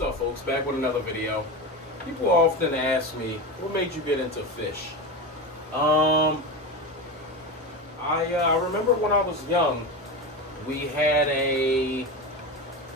What's up, folks? Back with another video. People often ask me, what made you get into fish? I remember when I was young, we had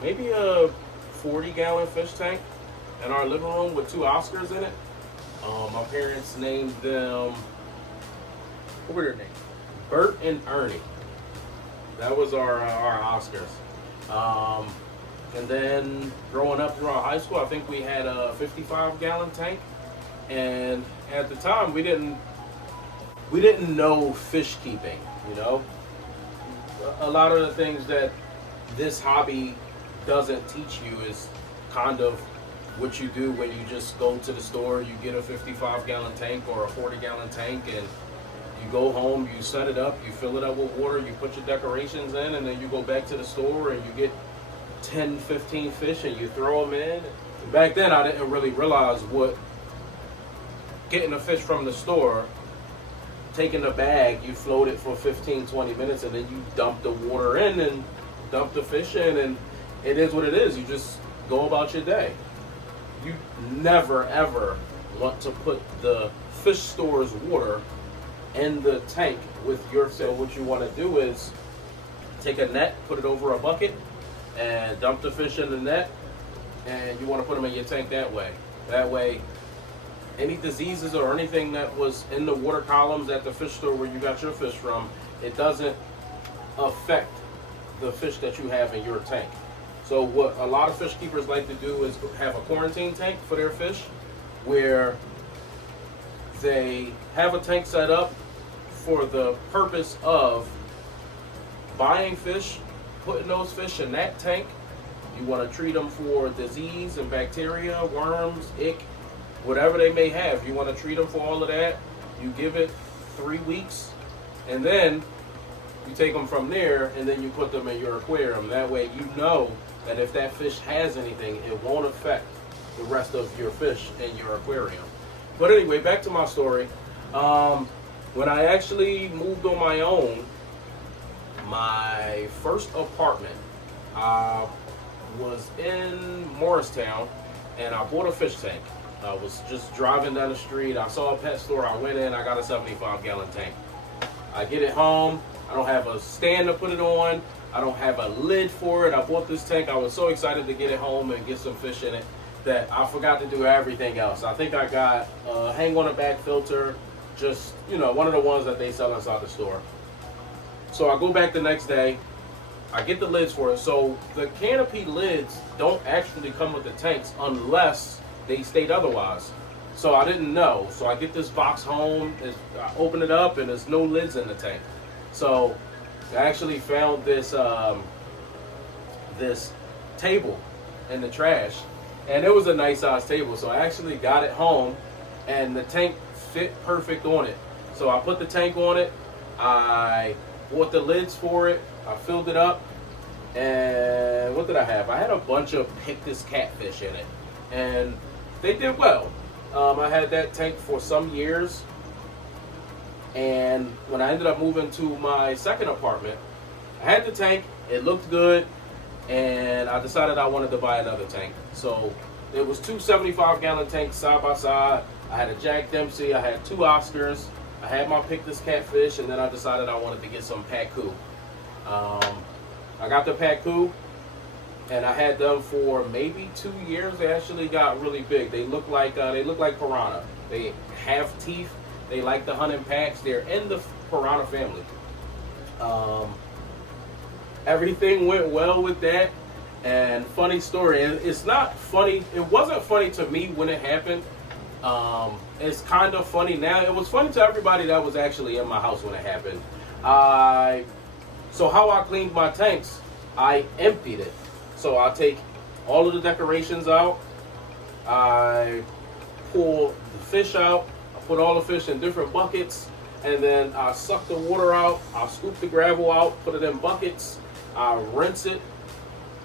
maybe a 40-gallon fish tank in our living room with two Oscars in it. My parents named them, what were their names? Bert and Ernie. That was our Oscars. And then growing up throughout high school, I think we had a 55-gallon tank. And at the time, we didn't know fish keeping, you know? A lot of the things that this hobby doesn't teach you is kind of what you do when you just go to the store, you get a 55-gallon tank or a 40-gallon tank, and you go home, you set it up, you fill it up with water, you put your decorations in, and then you go back to the store and you get 10, 15 fish and you throw them in. And back then, I didn't really realize what getting a fish from the store, taking a bag, you float it for 15, 20 minutes, and then you dump the water in and dump the fish in, and it is what it is. You just go about your day. You never, ever want to put the fish store's water in the tank with your fish. So what you want to do is take a net, put it over a bucket, and dump the fish in the net, and you want to put them in your tank that way. That way, any diseases or anything that was in the water columns at the fish store where you got your fish from, it doesn't affect the fish that you have in your tank. So what a lot of fish keepers like to do is have a quarantine tank for their fish, where they have a tank set up for the purpose of buying fish, putting those fish in that tank. You want to treat them for disease and bacteria, worms, ick, whatever they may have. You want to treat them for all of that. You give it 3 weeks, and then you take them from there, and then you put them in your aquarium. That way you know that if that fish has anything, it won't affect the rest of your fish in your aquarium. But anyway, back to my story. When I actually moved on my own, my first apartment, I was in Morristown, and I bought a fish tank. I was just driving down the street. I saw a pet store. I went in. I got a 75-gallon tank. I get it home. I don't have a stand to put it on. I don't have a lid for it. I bought this tank. I was so excited to get it home and get some fish in it that I forgot to do everything else. I think I got a hang-on-a-back filter, just, you know, one of the ones that they sell inside the store. So I go back the next day. I get the lids for it. So the canopy lids don't actually come with the tanks unless they state otherwise. So I didn't know. So I get this box home, I open it up, and there's no lids in the tank. So I actually found this this table in the trash, and it was a nice size table. So I actually got it home, and the tank fit perfect on it. So I put the tank on it. I bought the lids for it. I filled it up, and what did I have? I had a bunch of Pictus catfish in it, and they did well. I had that tank for some years, and when I ended up moving to my second apartment, I had the tank, it looked good, and I decided I wanted to buy another tank. So it was two 75-gallon tanks side by side. I had a Jack Dempsey, I had two Oscars, I had my Pictus catfish, and then I decided I wanted to get some Pacu. I got the Pacu, and I had them for maybe 2 years. They actually got really big. They look like piranha. They have teeth. They like to hunt in packs. They're in the piranha family. Everything went well with that. And funny story, and it's not funny. It wasn't funny to me when it happened. It's kind of funny now. It was funny to everybody that was actually in my house when it happened. So how I cleaned my tanks, I emptied it. So I take all of the decorations out, I pull the fish out, I put all the fish in different buckets, and then I suck the water out, I scoop the gravel out, put it in buckets, I rinse it,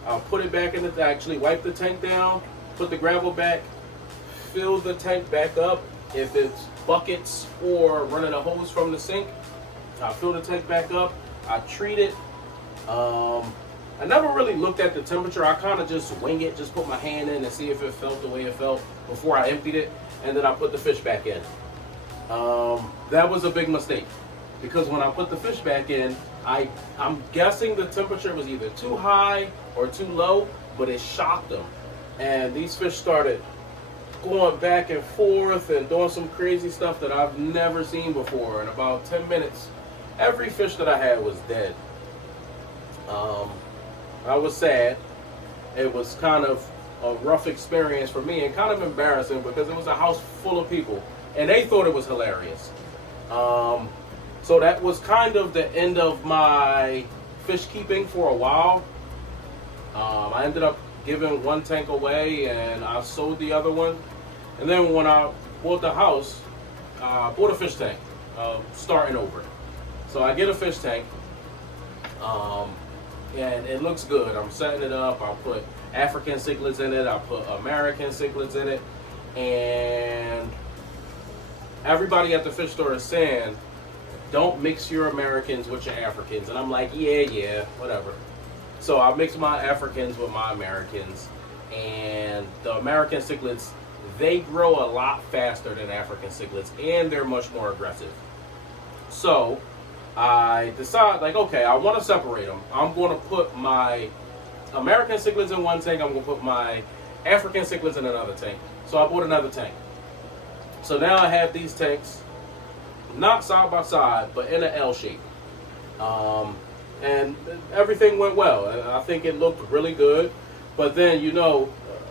I put it back in it, actually wipe the tank down, put the gravel back, fill the tank back up. If it's buckets or running a hose from the sink, I fill the tank back up, I treat it, I never really looked at the temperature. I kind of just wing it, just put my hand in and see if it felt the way it felt before I emptied it, and then I put the fish back in. That was a big mistake, because when I put the fish back in, I'm guessing the temperature was either too high or too low, but it shocked them. And these fish started going back and forth and doing some crazy stuff that I've never seen before. In about 10 minutes, every fish that I had was dead. I was sad. It was kind of a rough experience for me and kind of embarrassing, because it was a house full of people and they thought it was hilarious. So that was kind of the end of my fish keeping for a while. I ended up giving one tank away and I sold the other one. And then when I bought the house, I bought a fish tank, starting over. So I get a fish tank, and it looks good. I'm setting it up. I put African cichlids in it. I put American cichlids in it. And everybody at the fish store is saying, don't mix your Americans with your Africans. And I'm like, yeah, whatever. So I mix my Africans with my Americans. And the American cichlids, they grow a lot faster than African cichlids, and they're much more aggressive. So I decide, like, okay, I want to separate them. I'm going to put my American cichlids in one tank. I'm going to put my African cichlids in another tank. So I bought another tank. So now I have these tanks, not side by side, but in an L shape. And everything went well. I think it looked really good. But then, you know,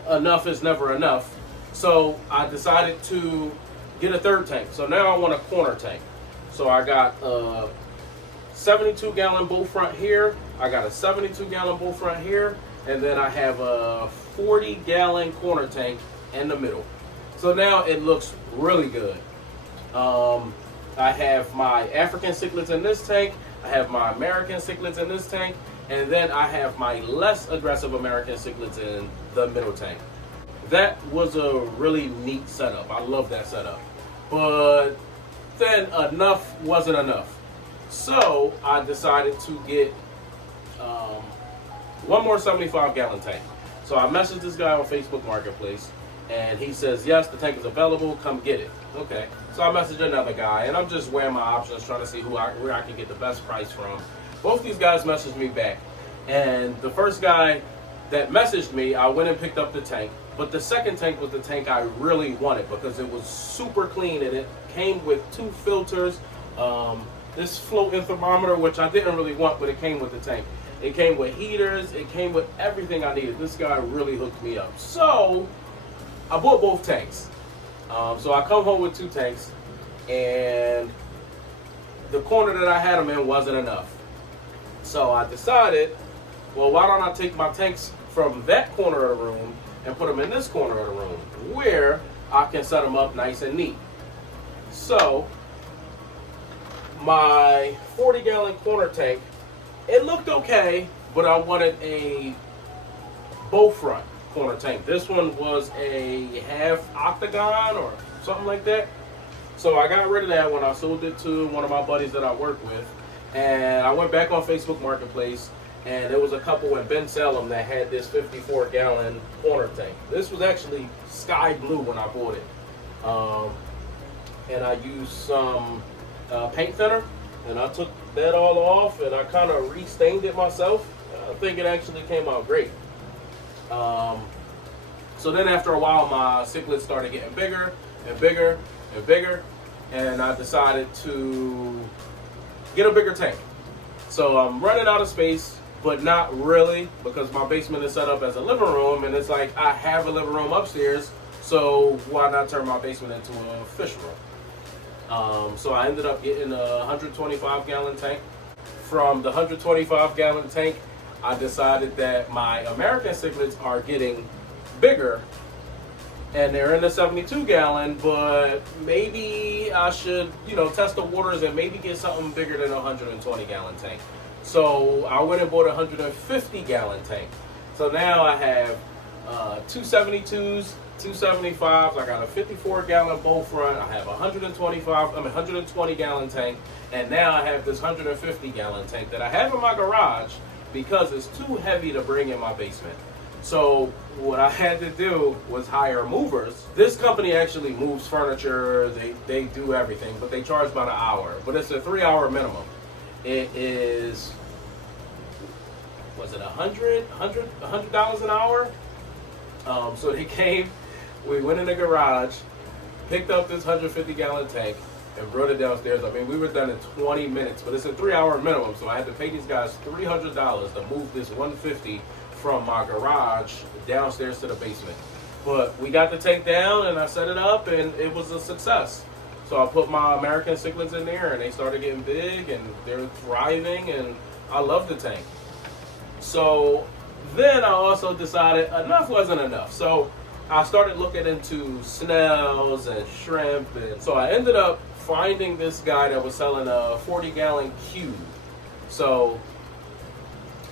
enough is never enough. So I decided to get a third tank. So now I want a corner tank. So I got a 72-gallon bull front here. I got a 72-gallon bull front here. And then I have a 40-gallon corner tank in the middle. So now it looks really good. I have my African cichlids in this tank. I have my American cichlids in this tank. And then I have my less aggressive American cichlids in the middle tank. That was a really neat setup. I love that setup. But then enough wasn't enough. So I decided to get one more 75-gallon tank. So I messaged this guy on Facebook Marketplace, and he says, yes, the tank is available, come get it. Okay. So I messaged another guy, and I'm just weighing my options, trying to see where I can get the best price from. Both these guys messaged me back. And the first guy that messaged me, I went and picked up the tank. But the second tank was the tank I really wanted, because it was super clean, and it came with 2 filters. This floating thermometer, which I didn't really want, but it came with the tank. It came with heaters. It came with everything I needed. This guy really hooked me up. So I bought both tanks. So I come home with 2 tanks, and the corner that I had them in wasn't enough. So I decided, well, why don't I take my tanks from that corner of the room and put them in this corner of the room, where I can set them up nice and neat. So my 40-gallon corner tank, it looked okay, but I wanted a bow front corner tank. This one was a half octagon or something like that. So I got rid of that when I sold it to one of my buddies that I work with. And I went back on Facebook Marketplace, and there was a couple in Ben Salem that had this 54-gallon corner tank. This was actually sky blue when I bought it. And I used some paint thinner, and I took that all off, and I kind of restained it myself. I think it actually came out great. So then after a while, my cichlids started getting bigger and bigger and bigger, and I decided to get a bigger tank. So I'm running out of space, but not really, because my basement is set up as a living room, and it's like I have a living room upstairs, so why not turn my basement into a fish room? So I ended up getting a 125-gallon tank. From the 125-gallon tank, I decided that my American cichlids are getting bigger, and they're in the 72-gallon, but maybe I should, test the waters and maybe get something bigger than a 120-gallon tank. So I went and bought a 150-gallon tank. So now I have 272s, 275s. I got a 54-gallon bow front. I have a 120-gallon tank, and now I have this 150-gallon tank that I have in my garage, because it's too heavy to bring in my basement. So what I had to do was hire movers. This company actually moves furniture, they do everything, but they charge about an hour. But it's a 3-hour minimum. It is, was it $100 an hour? So they came, we went in the garage, picked up this 150-gallon tank, and brought it downstairs. I mean, we were done in 20 minutes, but it's a 3-hour minimum, so I had to pay these guys $300 to move this 150 from my garage downstairs to the basement. But we got the tank down, and I set it up, and it was a success. So I put my American cichlids in there, and they started getting big, and they're thriving, and I love the tank. So then I also decided enough wasn't enough. So I started looking into snails and shrimp, and so I ended up finding this guy that was selling a 40-gallon cube. So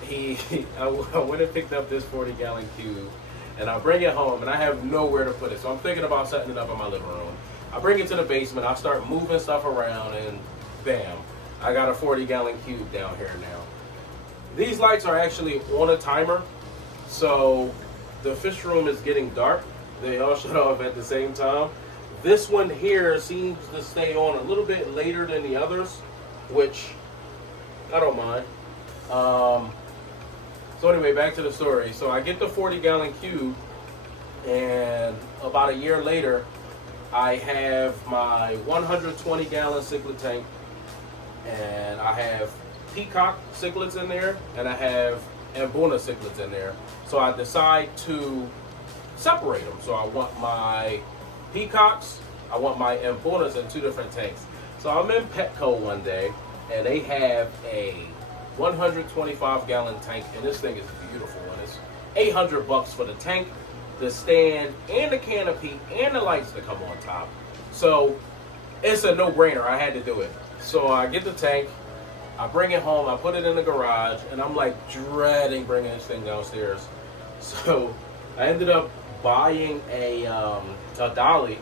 I went and picked up this 40-gallon cube, and I bring it home, and I have nowhere to put it. So I'm thinking about setting it up in my living room. I bring it to the basement, I start moving stuff around, and bam, I got a 40-gallon cube down here now. These lights are actually on a timer, so the fish room is getting dark. They all shut off at the same time. This one here seems to stay on a little bit later than the others, which I don't mind. So anyway, back to the story. So I get the 40-gallon cube, and about a year later, I have my 120-gallon cichlid tank, and I have peacock cichlids in there, and I have Ambuna cichlids in there. So I decide to separate them. So I want my peacocks, I want my Ambunas in 2 different tanks. So I'm in Petco one day, and they have a 125-gallon tank, and this thing is beautiful, and it's $800 for the tank, the stand, and the canopy, and the lights that come on top. So it's a no-brainer. I had to do it. So I get the tank, I bring it home, I put it in the garage, and I'm like dreading bringing this thing downstairs. So I ended up buying a dolly.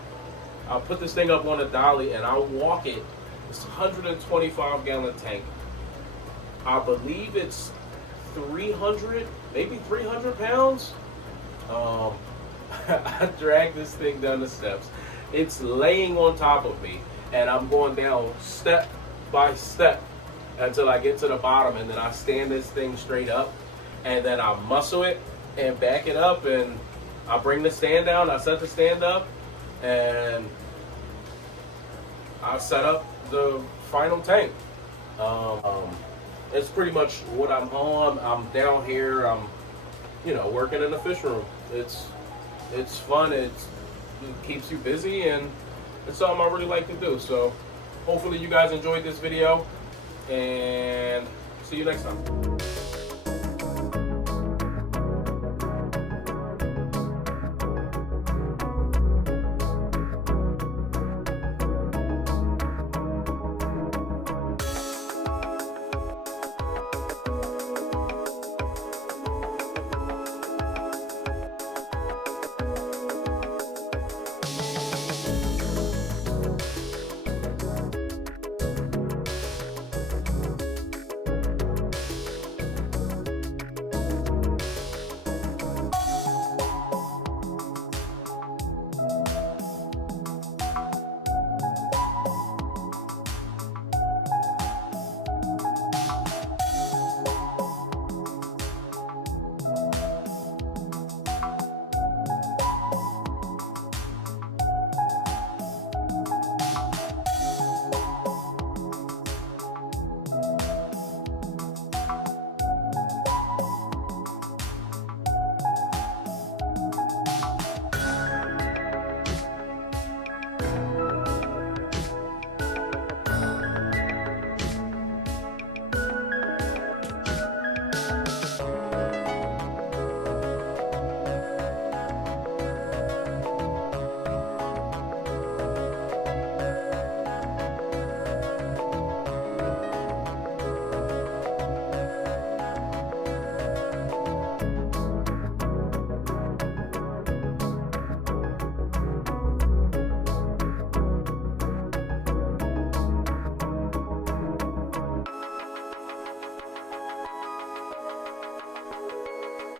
I put this thing up on a dolly, and I walk it. It's a 125-gallon tank. I believe it's 300, maybe 300 pounds. I drag this thing down the steps. It's laying on top of me, and I'm going down step by step until I get to the bottom, and then I stand this thing straight up, and then I muscle it and back it up, and I bring the stand down, I set the stand up, and I set up the final tank. It's pretty much what I'm on. I'm down here, I'm working in the fish room. It's fun, it keeps you busy, and it's something I really like to do. So hopefully you guys enjoyed this video, and see you next time.